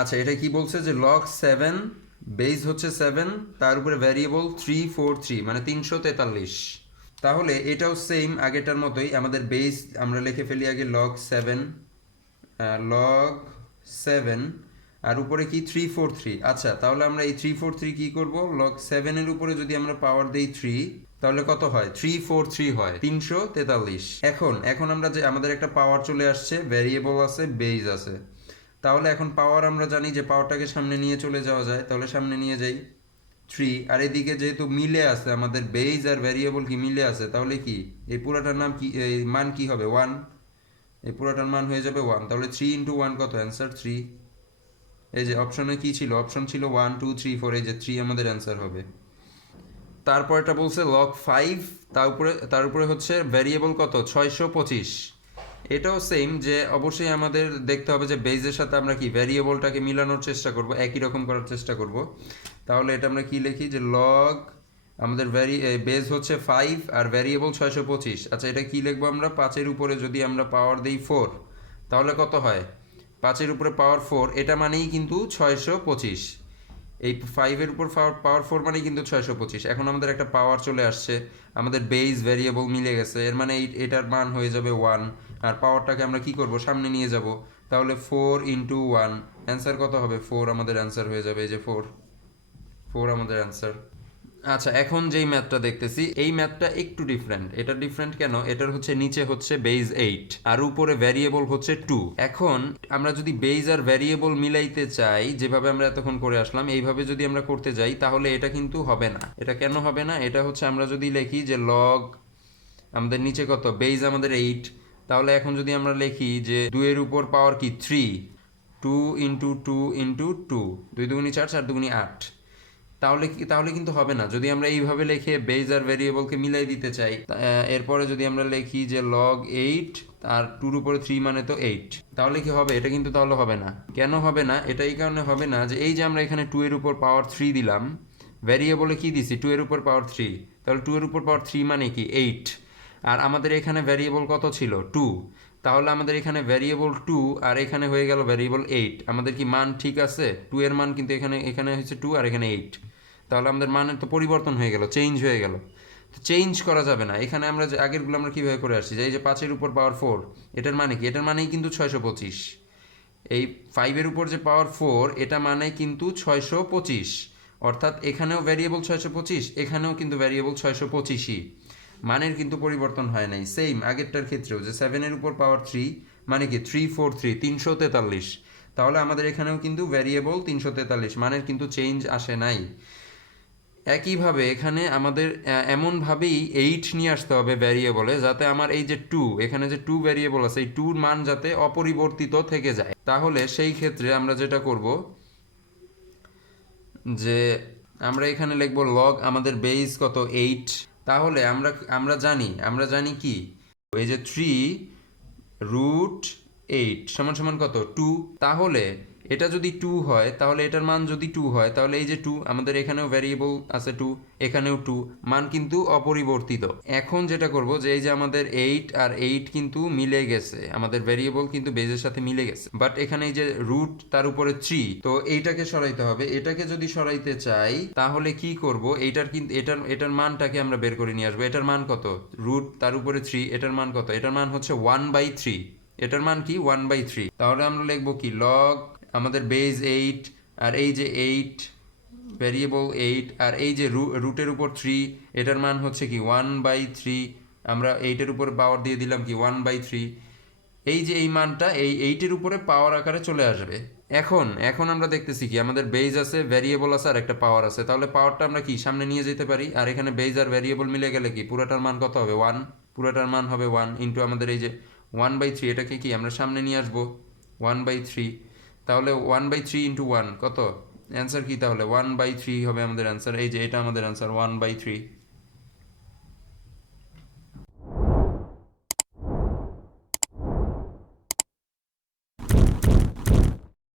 আচ্ছা, এটা কি বলছে যে log 7 বেস হচ্ছে 7, তার উপরে ভ্যারিয়েবল 343 মানে 343। তাহলে এটাও সেম আগেরটার মতোই, আমাদের বেস আমরা লিখে ফেলি আগে log 7, log 7 আর উপরে কি 343। আচ্ছা, তাহলে আমরা এই 343 কি করব, log 7 এর উপরে যদি আমরা পাওয়ার দেই 3, তাহলে কত হয়, 343 হয় 343। এখন এখন আমরা যে আমাদের একটা পাওয়ার চলে আসছে, ভ্যারিয়েবল আছে, বেস আছে। তাহলে এখন পাওয়ার আমরা জানি যে পাওয়ারটাকে সামনে নিয়ে চলে যাওয়া যায়, তাহলে সামনে নিয়ে যাই 3। আর এদিকে যেহেতু মিলে আছে, আমাদের বেস আর ভ্যারিয়েবল কি মিলে আছে, তাহলে কি এই পুরাটার নাম কি, এই মান কি হবে 1, এই পুরাটার মান হয়ে যাবে 1। তাহলে 3 × 1 কত, অ্যান্সার 3। এই যে অপশনে কি ছিল, অপশন ছিল 1 2 3 4, এই যে 3 আমাদের অ্যান্সার হবে। তারপরটা বলছে log 5, তার উপরে হচ্ছে ভ্যারিয়েবল কত 625। এটাও সেম, যে অবশ্যই আমাদের দেখতে হবে যে বেজের সাথে আমরা কি ভ্যারিয়েবলটাকে মিলানোর চেষ্টা করব, একই রকম করার চেষ্টা করব। তাহলে এটা আমরা কি লিখি যে লগ আমাদের বেজ হচ্ছে 5 আর ভ্যারিয়েবল 625। আচ্ছা, এটা কি লিখবো আমরা, 5-এর উপরে যদি আমরা পাওয়ার দিই 4, তাহলে কত হয়, 5-এর উপরে পাওয়ার 4, এটা মানেই কিন্তু 625। এই 5-এর উপর পাওয়ার 4 মানে কিন্তু 625। এখন আমাদের একটা পাওয়ার চলে আসছে, আমাদের বেস ভ্যারিয়েবল মিলে গেছে, এর মানে এটার মান হয়ে যাবে 1। আর পাওয়ারটাকে আমরা কি করব, সামনে নিয়ে যাব। তাহলে 4 × 1, অ্যান্সার কত হবে, 4 আমাদের অ্যান্সার হয়ে যাবে। এই যে 4, 4 আমাদের অ্যান্সার। আচ্ছা, এখন যেই ম্যাথটা দেখতেছি, এই ম্যাথটা একটু ডিফারেন্ট। এটা ডিফারেন্ট কেন, এটার হচ্ছে নিচে হচ্ছে বেজ 8 আর উপরে ভ্যারিয়েবল হচ্ছে 2। এখন আমরা যদি বেজ আর ভ্যারিয়েবল মিলাইতে চাই, যেভাবে আমরা এতক্ষণ করে আসলাম, এইভাবে যদি আমরা করতে যাই, তাহলে এটা কিন্তু হবে না। এটা কেন হবে না, এটা হচ্ছে আমরা যদি লিখি যে লগ আমাদের নিচে কত, বেজ আমাদের 8, তাহলে এখন যদি আমরা লিখি যে 2-এর উপর পাওয়ার কি 3, 2 × 2 × 2, 2 দুগুনি 4, 4 দুগুনি 8। তাহলে কিন্তু হবে না। যদি আমরা এইভাবে লিখে বেজ আর ভেরিয়েবলকে মিলাই দিতে চাই, এরপরে যদি আমরা লিখি যে log 8 আর 2-র উপরে 3 মানে তো 8, তাহলে কি হবে, এটা কিন্তু তাহলে হবে না। কেন হবে না, এটা এই কারণে হবে না যে এই যে আমরা এখানে 2-এর উপর পাওয়ার 3 দিলাম, ভ্যারিয়েবলে কি দিছি, 2-এর উপর পাওয়ার 3, তাহলে 2-এর উপর পাওয়ার 3 মানে কি 8। আর আমাদের এখানে ভ্যারিয়েবল কত ছিল, 2। তাহলে আমাদের এখানে ভ্যারিয়েবল 2 আর এখানে হয়ে গেল ভ্যারিয়েবল 8। আমাদের কি মান ঠিক আছে, 2 এর মান কিন্তু এখানে এখানে হচ্ছে 2 আর এখানে 8। তাহলে আমাদের মানের তো পরিবর্তন হয়ে গেল, চেঞ্জ হয়ে গেল। তো চেঞ্জ করা যাবে না। এখানে আমরা যে আগেরগুলো আমরা কীভাবে করে আসছি, যে এই যে 5-এর উপর পাওয়ার 4, এটার মানে কি, এটার মানেই কিন্তু 625। এই 5-এর উপর যে পাওয়ার 4, এটা মানে কিন্তু 625। অর্থাৎ এখানেও ভ্যারিয়েবল 625, এখানেও কিন্তু ভ্যারিয়েবল 625ই। মানের কিন্তু পরিবর্তন হয় নাই, সেম আগেরটার ক্ষেত্রেও যে 7-এর উপর পাওয়ার 3 মানে কি 343, 343। তাহলে আমাদের এখানেও কিন্তু ভ্যারিয়েবল 343, মানের কিন্তু চেঞ্জ আসে নাই। একইভাবে এখানে আমাদের এমনভাবেই 8 নিয়ে আসতে হবে ভ্যারিয়েবলে, যাতে আমার এই যে 2, এখানে যে 2 ভ্যারিয়েবল আছে, এই 2-র মান যাতে অপরিবর্তিত থেকে যায়। তাহলে সেই ক্ষেত্রে আমরা যেটা করব যে আমরা এখানে লিখব লগ আমাদের বেস কত 8। তাহলে আমরা জানি কি, এই যে 3 √8 সমান সমান কত, 2। তাহলে এটা যদি 2 হয়, তাহলে এটার মান যদি 2 হয়, তাহলে এই যে 2, আমাদের এখানেও ভ্যারিয়েবল আছে 2, এখানেও 2, মান কিন্তু অপরিবর্তিত। এখন যেটা করব যে এই যে আমাদের 8 আর 8 কিন্তু মিলে গেছে, আমাদের ভ্যারিয়েবল কিন্তু বেজের সাথে মিলে গেছে, বাট এখানে এই যে রুট তার উপরে 3, তো এইটাকে সরাইতে হবে। এটাকে যদি সরাইতে চাই, তাহলে কি করব, এইটার কিন্তু এটার মানটাকে আমরা বের করে নিয়ে আসবো। এটার মান কত, রুট তার উপরে 3, এটার মান কত, এটার মান হচ্ছে 1/3। এটার মান কি 1/3। তাহলে আমরা লিখবো কি লগ আমাদের বেজ 8 আর এই যে 8 ভ্যারিয়েবল 8 আর এই যে রুটের উপর 3, এটার মান হচ্ছে কি 1/3। আমরা 8-এর উপর পাওয়ার দিয়ে দিলাম কি 1/3। এই যে এই মানটা এই 8-এর উপরে পাওয়ার আকারে চলে আসবে। এখন এখন আমরা দেখতেছি কি, আমাদের বেজ আছে, ভ্যারিয়েবল আছে, আর একটা পাওয়ার আছে। তাহলে পাওয়ারটা আমরা কি সামনে নিয়ে যেতে পারি, আর এখানে বেজ আর ভ্যারিয়েবল মিলে গেলে কি পুরোটার মান কত হবে, 1। পুরোটার মান হবে 1 ইন্টু আমাদের এই যে 1/3, এটাকে কি আমরা সামনে নিয়ে আসবো 1/3। তাহলে 1/3 ইন্টু 1 কত, অ্যান্সার কি, তাহলে 1/3 হবে আমাদের অ্যান্সার। এই যে এটা আমাদের অ্যান্সার 1/3।